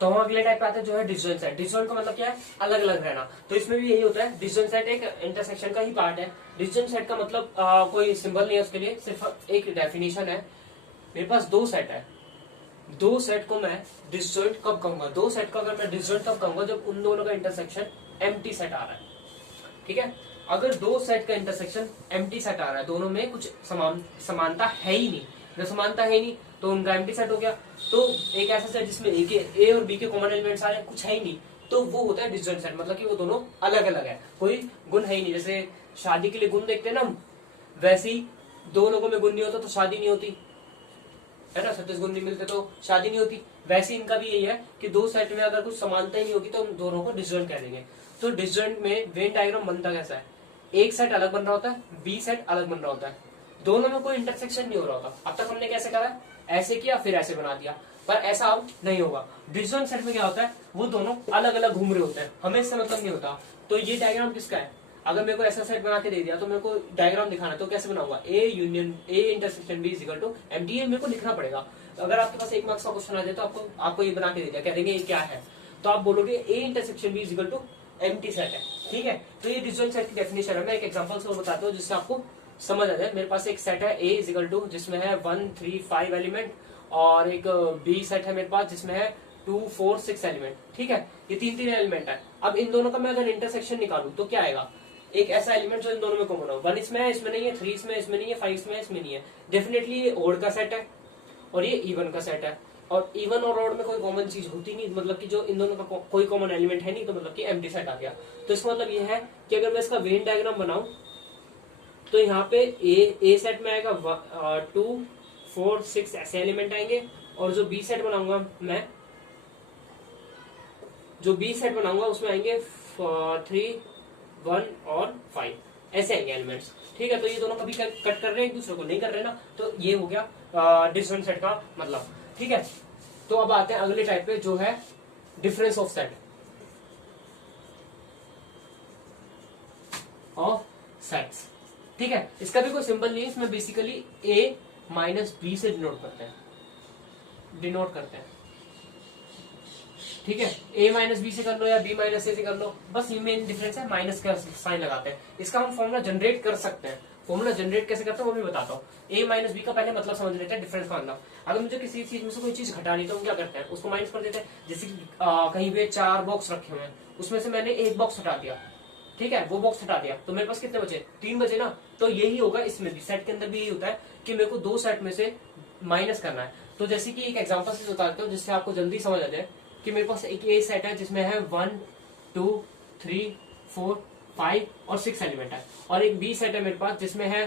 तो हम अगले टाइप पे आते हैं जो है डिसजॉइंट सेट। डिसजॉइंट का मतलब क्या है, अलग अलग रहना। तो इसमें भी यही होता है, डिसजॉइंट सेट एक इंटरसेक्शन का ही पार्ट है। डिसजॉइंट सेट का मतलब कोई सिंबल नहीं है उसके लिए, सिर्फ एक डेफिनेशन है। मेरे पास दो सेट है, दो सेट को मैं डिसजॉइंट कब कहूंगा, दो सेट को अगर मैं डिसजॉइंट कब कहूंगा, जब उन दोनों का इंटरसेक्शन एम्प्टी सेट आ रहा है। ठीक है, अगर दो सेट का इंटरसेक्शन एम्प्टी सेट आ रहा है, दोनों में कुछ समानता है ही नहीं, जब समानता है ही नहीं तो उनका एम्प्टी सेट हो गया। तो एक ऐसा सेट जिसमें ए और बी के कॉमन एलिमेंट्स आ रहे हैं, कुछ है ही नहीं, तो वो होता है डिसजॉइंट सेट। मतलब कि वो दोनों अलग अलग है, कोई गुण है ही नहीं। जैसे शादी के लिए गुण देखते हैं ना हम, वैसे ही दो लोगों में गुण नहीं होता तो शादी नहीं होती है ना, 36 गुण नहीं मिलते तो शादी नहीं होती। वैसे इनका भी यही है कि दो सेट में अगर कुछ समानता ही नहीं होगी तो हम दोनों को डिसजॉइंट कह देंगे। तो डिसजॉइंट में वेन डायग्राम बनता कैसा है, एक सेट अलग बन रहा होता है, बी सेट अलग बन रहा होता है, दोनों में कोई इंटरसेक्शन नहीं हो रहा होता। अब तक हमने कैसे करा, ऐसे किया फिर ऐसे बना दिया, पर ऐसा अब नहीं होगा। डिसजॉइंट सेट में क्या होता है, वो दोनों अलग अलग घूम रहे होते हैं, हमें इससे मतलब नहीं होता। तो ये डायग्राम किसका है, अगर मेरे को ऐसा सेट बना के दे दिया तो मेरे को डायग्राम दिखाना, तो कैसे बनाऊंगा, A union A intersection B is equal to empty, मेरे को लिखना पड़ेगा। अगर आपके पास 1 मार्क्स का क्वेश्चन आ जाए तो आपको ये बना के दे दिया, कह देंगे ये क्या है, तो आप बोलोगे A intersection B is equal to empty set है। ठीक है, तो ये डिसजॉइंट सेट की डेफिनेशन है। मैं एक एग्जांपल से बताता हूँ जिससे आपको समझ आ जाए। मेरे पास एक सेट है ए इज इक्वल टू, जिसमें है 1 3 5 एलिमेंट, और एक बी सेट है मेरे पास जिसमें है 2 4 6 एलिमेंट। ठीक है, ये तीन तीन एलिमेंट है। अब इन दोनों का मैं अगर इंटरसेक्शन निकालू तो क्या आएगा, एक ऐसा एलिमेंट जो इन दोनों में कॉमन हो, 1 इसमें है इसमें नहीं है, 3 इसमें इसमें नहीं है, 5 इसमें है इसमें नहीं है। डेफिनेटली ये ओड का सेट है और ये इवन का सेट है, और इवन और ऑड में कोई कॉमन चीज होती नहीं, मतलब कि जो इन दोनों का कोई कॉमन एलिमेंट है नहीं, तो मतलब कि एम्प्टी सेट आ गया। तो इसका मतलब ये है कि अगर मैं इसका वेन डायग्राम बनाऊं तो यहाँ पे ए सेट में आएगा 2 4 6 ऐसे एलिमेंट आएंगे, और जो बी सेट बनाऊंगा मैं, जो बी सेट बनाऊंगा उसमें आएंगे 3 1 और 5 ऐसे आएंगे एलिमेंट्स। ठीक है, तो ये दोनों कभी कट कर रहे हैं एक दूसरे को, नहीं कर रहे ना, तो ये हो गया डिफरेंट सेट का मतलब। ठीक है, तो अब आते हैं अगले टाइप पे जो है difference of set of sets. ठीक है, इसका भी कोई सिंबल नहीं है, इसमें बेसिकली ए माइनस बी से डिनोट करते हैं। ठीक है, a माइनस बी से कर लो या b माइनस ए से कर लो, बस ये मेन डिफरेंस है, माइनस का साइन लगाते हैं। इसका हम फॉर्मूला जनरेट कर सकते हैं, फॉर्मूला जनरेट कैसे करते हैं वो भी बताता हूँ। a माइनस बी का पहले मतलब समझ लेते हैं, डिफरेंस का मतलब। अगर मुझे किसी चीज में से कोई चीज घटानी तो हम क्या करते हैं, उसको माइनस कर देते हैं। जैसे कि कहीं पे 4 बॉक्स रखे हुए हैं, उसमें से मैंने एक बॉक्स हटा दिया, ठीक है, वो बॉक्स हटा दिया, तो मेरे पास कितने बचे, 3 बचे ना। तो यही होगा इसमें भी, सेट के अंदर भी यही होता है कि मेरे को दो सेट में से माइनस करना है। तो जैसे कि एक एग्जांपल से बताते हो जिससे आपको जल्दी समझ आ जाए कि मेरे पास एक ए सेट है जिसमें है 1 2 3 4 5 और 6 एलिमेंट है, और एक बी सेट है मेरे पास जिसमें है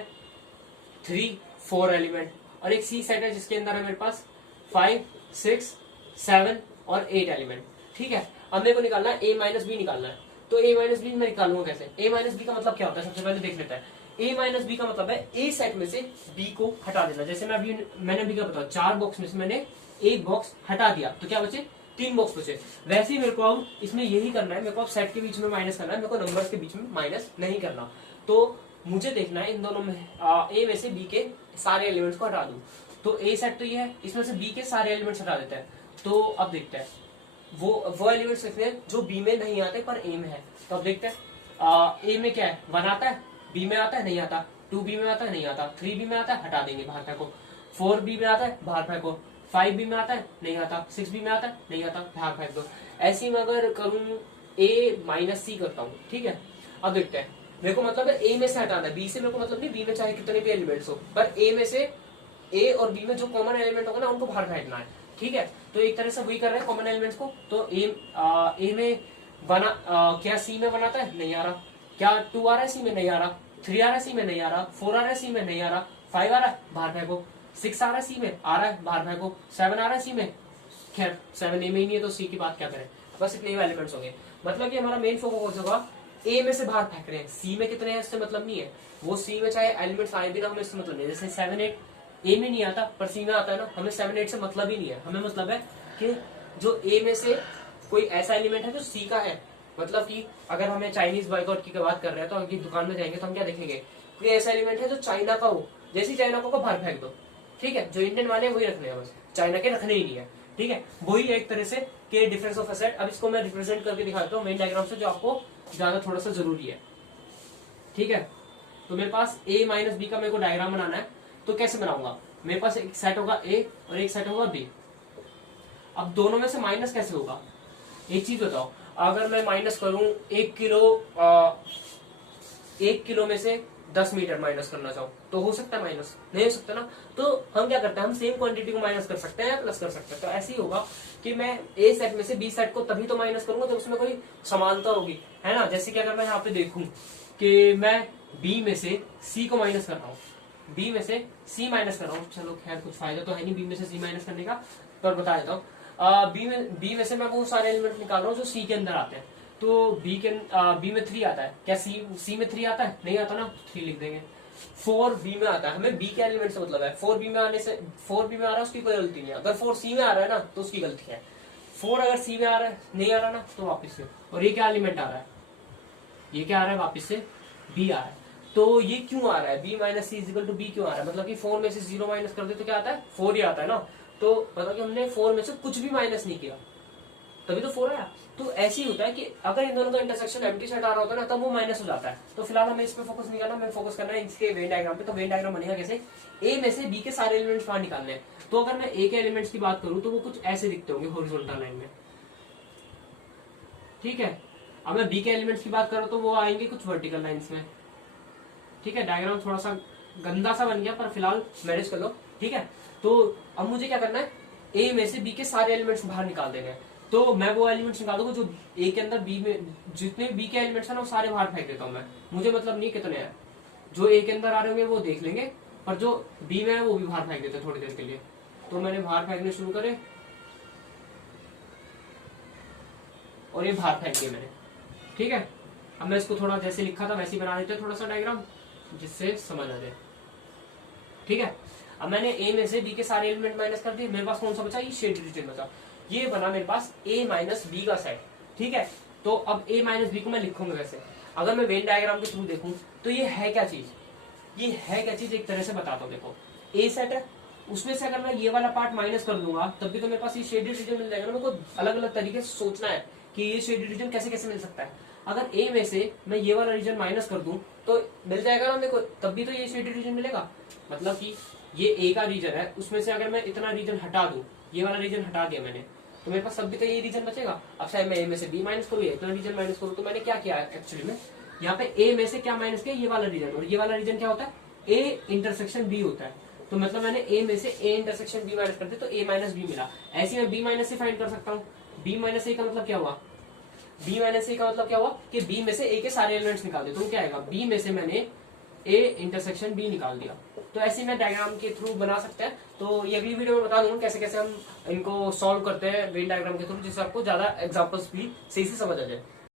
3 4 एलिमेंट, और एक सी सेट है जिसके अंदर है मेरे पास 5 6 7 और 8 एलिमेंट। ठीक है, अब मेरे को निकालना है ए माइनस बी निकालना है। तो ए माइनस बी मैं निकालूंगा कैसे, ए माइनस बी का मतलब क्या होता है सबसे पहले देख लेते हैं। ए माइनस बी का मतलब है ए सेट में से बी को हटा देना। जैसे मैंने अभी क्या बताया, 4 बॉक्स में से मैंने एक बॉक्स हटा दिया तो क्या बचे, 3 बॉक्स बचे। वैसे ही मेरे को अब इसमें यही करना है, मेरे को अब सेट के बीच में माइनस करना है, मेरे को नंबर्स के बीच में माइनस नहीं करना। तो मुझे देखना है इन दोनों में ए में से बी के सारे एलिमेंट्स को हटा दूं। तो ए सेट तो ये है, इसमें से बी के सारे एलिमेंट्स हटा देते हैं। तो अब देखते हैं वो एलिमेंट्स लिखते हैं जो बी में नहीं आते पर ए में है। तो अब देखते हैं ए में क्या है, 1 आता है, बी में आता है नहीं आता, 2 बी में आता है नहीं आता, 3 बी में आता है हटा देंगे बाहर फेंको, 4 बी में आता है बाहर फेंको, 5 बी में आता है नहीं आता, 6 बी में आता है नहीं आता, बाहर फेंक दो। ऐसी मैं अगर करूं ए माइनस सी करता हूँ, ठीक है। अब देखते हैं, मेरे को मतलब है ए में से हटाना है, बी से मेरे को मतलब नहीं, बी में चाहे कितने भी एलिमेंट्स हो, पर ए में से ए और बी में जो कॉमन एलिमेंट होगा ना उनको बाहर फेंकना है। ठीक है, तो एक तरह से वही कर रहे हैं कॉमन एलिमेंट्स को। तो ए में बना क्या सी में बनाता है, नहीं आ रहा, क्या 2 आ रहा है सी में, नहीं आ रहा, 3 आ रहा है सी में, नहीं आ रहा, 4 आ रहा है सी में, नहीं आ रहा, 5 आ रहा है बाहर फेंको, 6 आ रहा है सी में, आ रहा है बाहर फेंको, 7 आ रहा है सी में, खैर 7 ए में ही नहीं है तो सी की बात क्या करें, बस इतने ही एलिमेंट्स होंगे। मतलब कि हमारा मेन फोकस होगा ए में से बाहर फेंक रहे हैं, सी में कितने हैं इससे मतलब नहीं है, वो सी में चाहे एलिमेंट्स आए भी ना हमें इससे मतलब नहीं। जैसे 7 8 ए में नहीं आता पर सी में आता है ना, हमें 7 8 से मतलब ही नहीं है, हमें मतलब है कि जो ए में से कोई ऐसा एलिमेंट है जो सी का है। मतलब कि अगर हमें चाइनीज बॉयकॉट की बात कर रहे हैं तो हम दुकान में जाएंगे तो हम क्या देखेंगे, कोई ऐसा एलिमेंट है जो चाइना का हो, जैसे चाइना को बाहर फेंक दो। ठीक है, जो इंडियन वाले वही रखने हैं, बस चाइना के रखने ही नहीं है। ठीक है, वही एक तरह से के डिफरेंस ऑफ एसेट। अब इसको मैं रिप्रेजेंट करके दिखाता हूँ वेन डायग्राम से, जो आपको ज्यादा थोड़ा सा जरूरी है। ठीक है, तो मेरे पास a माइनस बी का मेरे को डायग्राम बनाना है, तो कैसे बनाऊंगा? मेरे पास एक सेट होगा a और एक सेट होगा b। अब दोनों में से माइनस कैसे होगा? एक चीज बताओ, अगर मैं माइनस करूं 1 किलो में से 10 मीटर माइनस करना चाहूं, तो हो सकता है माइनस? नहीं हो सकता ना। तो हम क्या करते हैं, हम सेम क्वांटिटी को माइनस कर सकते हैं या प्लस कर सकते हैं। तो ऐसे ही होगा कि मैं ए सेट में से बी सेट को तभी तो माइनस करूंगा जब उसमें कोई समानता होगी, है ना। जैसे कि अगर मैं यहाँ पे देखूं कि मैं बी में से सी को माइनस कर रहा हूँ, बी में से सी माइनस कर रहा हूँ, चलो खैर कुछ फायदा तो है नहीं बी में से सी माइनस करने का, पर बता देता हूँ। बी में से मैं वो सारे एलिमेंट निकाल रहा हूँ जो सी के अंदर आते हैं। तो बी में 3 आता है क्या? सी में 3 आता है? नहीं आता ना, 3 लिख देंगे। 4 बी में आता है, हमें बी के एलिमेंट से मतलब है। 4 बी में आ रहा है उसकी कोई गलती नहीं है। अगर 4 सी में आ रहा है ना तो उसकी गलती है। 4 अगर सी में आ रहा है, नहीं आ रहा ना, तो वापिस से। और ये क्या एलिमेंट आ रहा है? ये क्या आ रहा है? वापिस से बी आ रहा है। तो ये क्यों आ रहा है? B minus C is equal to B क्यों आ रहा है? मतलब कि 4 में से 0 माइनस कर दे तो क्या आता है? 4 ही आता है ना। तो मतलब कि हमने 4 में से कुछ भी माइनस नहीं किया, तभी तो 4 आया। तो ऐसे ही होता है कि अगर इन दोनों का इंटरसेक्शन एम्प्टी सेट आ रहा होता है ना, तब वो माइनस हो जाता है। तो फिलहाल हमें इस पे फोकस नहीं करना, हमें फोकस करना है इसके वेन डायग्राम पे। तो वेन डायग्राम बनेगा कैसे? ए में से बी के सारे एलिमेंट्स बाहर निकालने हैं। तो अगर मैं ए के एलिमेंट्स की बात करूं तो वो कुछ ऐसे दिखते होंगे हॉरिजॉन्टल लाइन में, ठीक है। अब मैं बी के एलिमेंट्स की बात करूं तो वो आएंगे कुछ वर्टिकल लाइंस में, ठीक है। डायग्राम थोड़ा सा गंदा सा बन गया, पर फिलहाल मैनेज कर लो, ठीक है। तो अब मुझे क्या करना है, ए में से बी के सारे एलिमेंट्स बाहर निकाल देंगे। तो मैं वो एलिमेंट्स निकाल दूंगा जो ए के अंदर, बी में जितने बी के एलिमेंट्स है ना वो सारे बाहर फेंक देता हूँ मैं। मुझे मतलब नहीं कितने हैं, जो ए के अंदर आ रहे होंगे वो देख लेंगे, पर जो बी में है वो भी बाहर फेंक देते थोड़ी देर के लिए। तो मैंने बाहर फेंकने शुरू करे और ये बाहर फेंक दिए मैंने, ठीक है। अब मैं इसको थोड़ा जैसे लिखा था वैसे ही बना देते हैं, थोड़ा सा डायग्राम जिससे समझ आ जाए, ठीक है। अब मैंने ए में से बी के सारे एलिमेंट माइनस कर दिए, मेरे पास कौन सा बचा? ये शेड रीजन बचा। ये बना मेरे पास ए माइनस बी का सेट, ठीक है। तो अब ए माइनस बी को मैं लिखूंगा वैसे। अगर मैं वेन डायग्राम के थ्रू देखूं तो ये है क्या चीज? ये है क्या चीज एक तरह से बताता हूँ। देखो, ए सेट है, उसमें से अगर मैं ये वाला पार्ट माइनस कर दूंगा तब भी तो मेरे पास ये शेडेड रीजन मिल जाएगा ना। मेरे को अलग अलग तरीके से सोचना है कि ये शेडेड रीजन कैसे कैसे मिल सकता है। अगर ए में से मैं ये वाला रीजन माइनस कर दूं तो मिल जाएगा ना मेरे को, तब भी तो ये शेडेड रीजन मिलेगा। मतलब कि ये ए का रीजन है, उसमें से अगर मैं इतना रीजन हटा दूं, ये वाला रीजन हटा दिया मैंने, तो मेरे पास तब भी तो ये रीजन बचेगा। अब चाहे मैं ए में से बी माइनस करूँ, इतना रीजन माइनस करूँ, तो मैंने क्या किया एक्चुअली में, यहाँ पे ए में से क्या माइनस किया? ये वाला रीजन। और ये वाला रीजन क्या होता है? ए इंटरसेक्शन बी होता है। तो मतलब मैंने ए में से ए इंटरसेक्शन बी माइनस कर दिया, तो ए माइनस बी मिला। ऐसे मैं बी माइनस से फाइंड कर सकता हूँ। बी माइनस ए का मतलब क्या हुआ? बी माइनस ए का मतलब क्या हुआ कि बी में से ए के सारे एलिमेंट्स निकाल दिए। तो क्या आएगा? बी में से मैंने ए इंटरसेक्शन बी निकाल दिया। तो ऐसे मैं डायग्राम के थ्रू बना सकते हैं। तो ये अगली वीडियो में बता दूंगा कैसे कैसे हम इनको सॉल्व करते हैं वेन डायग्राम के थ्रू, जिससे आपको ज्यादा एग्जांपल्स भी सही से समझ आ जाए।